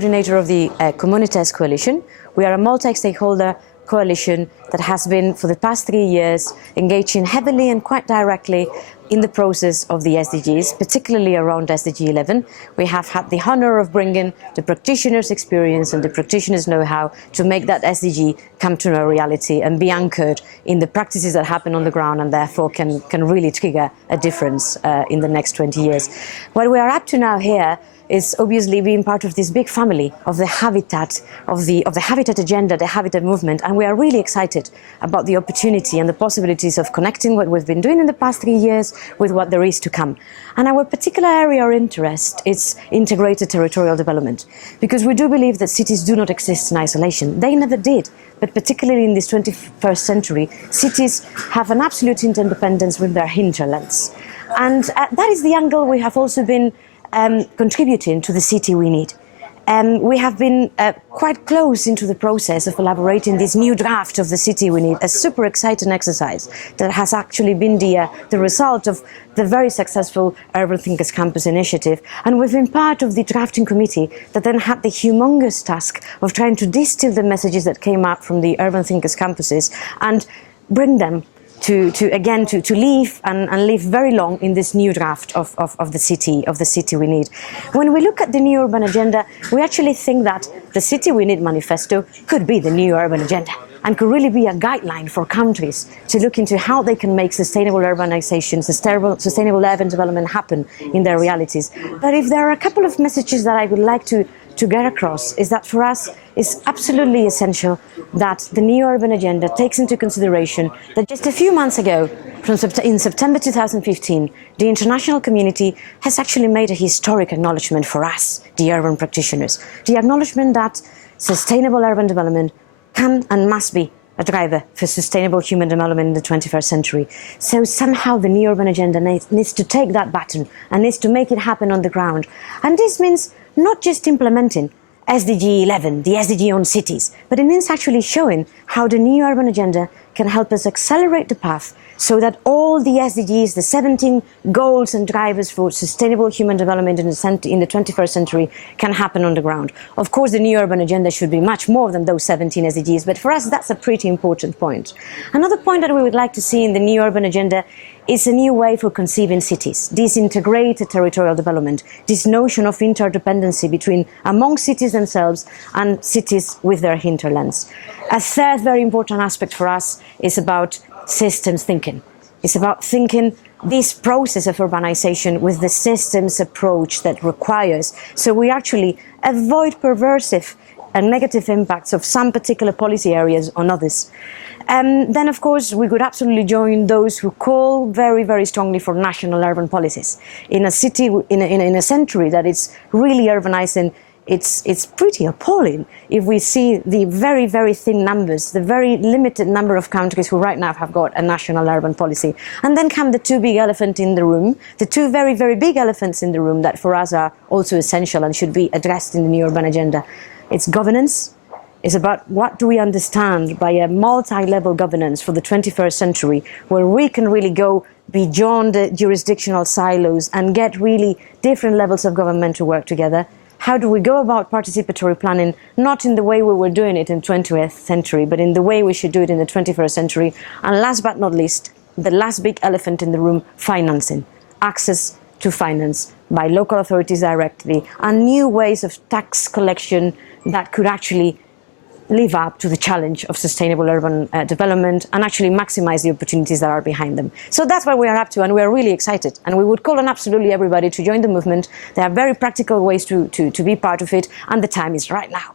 coordinator of the Communitas coalition. We are a multi-stakeholder coalition that has been, for the past 3 years, engaging heavily and quite directly in the process of the SDGs, particularly around SDG 11. We have had the honor of bringing the practitioners' experience and the practitioners' know-how to make that SDG come to a reality and be anchored in the practices that happen on the ground, and therefore can really trigger a difference in the next 20 years. What we are up to now here is obviously being part of this big family of the habitat, of the habitat agenda, the habitat movement, and we are really excited about the opportunity and the possibilities of connecting what we've been doing in the past 3 years with what there is to come. And our particular area of interest is integrated territorial development, because we do believe that cities do not exist in isolation. They never did, but particularly in this 21st century, cities have an absolute interdependence with their hinterlands. And that is the angle we have also been contributing to the city we need. We have been quite close into the process of elaborating this new draft of the city we need, a super exciting exercise that has actually been the result of the very successful Urban Thinkers Campus initiative. And we've been part of the drafting committee that then had the humongous task of trying to distill the messages that came up from the Urban Thinkers Campuses and bring them to live and live very long in this new draft of the city we need. When we look at the new urban agenda, we actually think that the city we need manifesto could be the new urban agenda and could really be a guideline for countries to look into how they can make sustainable urbanization, sustainable urban development happen in their realities. But if there are a couple of messages that I would like to get across, is that for us it's absolutely essential that the new urban agenda takes into consideration that just a few months ago, in September 2015, the international community has actually made a historic acknowledgement for us, the urban practitioners. The acknowledgement that sustainable urban development can and must be a driver for sustainable human development in the 21st century. So somehow the new urban agenda needs to take that baton and needs to make it happen on the ground. And this means not just implementing SDG 11, the SDG on cities, but it means actually showing how the new urban agenda can help us accelerate the path so that all the SDGs, the 17 goals and drivers for sustainable human development in the 21st century can happen on the ground. Of course, the new urban agenda should be much more than those 17 SDGs, but for us that's a pretty important point. Another point that we would like to see in the new urban agenda is a new way for conceiving cities, this integrated territorial development, this notion of interdependency among cities themselves and cities with their hinterlands. A third very important aspect for us is about systems thinking. It's about thinking this process of urbanization with the systems approach that requires, so we actually avoid perversive and negative impacts of some particular policy areas on others. Then, of course, we could absolutely join those who call very, very strongly for national urban policies. In a city, in a century that is really urbanizing, it's pretty appalling if we see the very, very thin numbers, the very limited number of countries who right now have got a national urban policy. And then come the two big elephants in the room, the two very, very big elephants in the room that for us are also essential and should be addressed in the new urban agenda. It's governance. It's about what do we understand by a multi-level governance for the 21st century, where we can really go beyond the jurisdictional silos and get really different levels of government to work together. How do we go about participatory planning, not in the way we were doing it in the 20th century, but in the way we should do it in the 21st century? And last but not least, the last big elephant in the room, financing. Access to finance by local authorities directly, and new ways of tax collection that could actually live up to the challenge of sustainable urban development and actually maximize the opportunities that are behind them. So that's what we are up to, and we are really excited. And we would call on absolutely everybody to join the movement. There are very practical ways to be part of it, and the time is right now.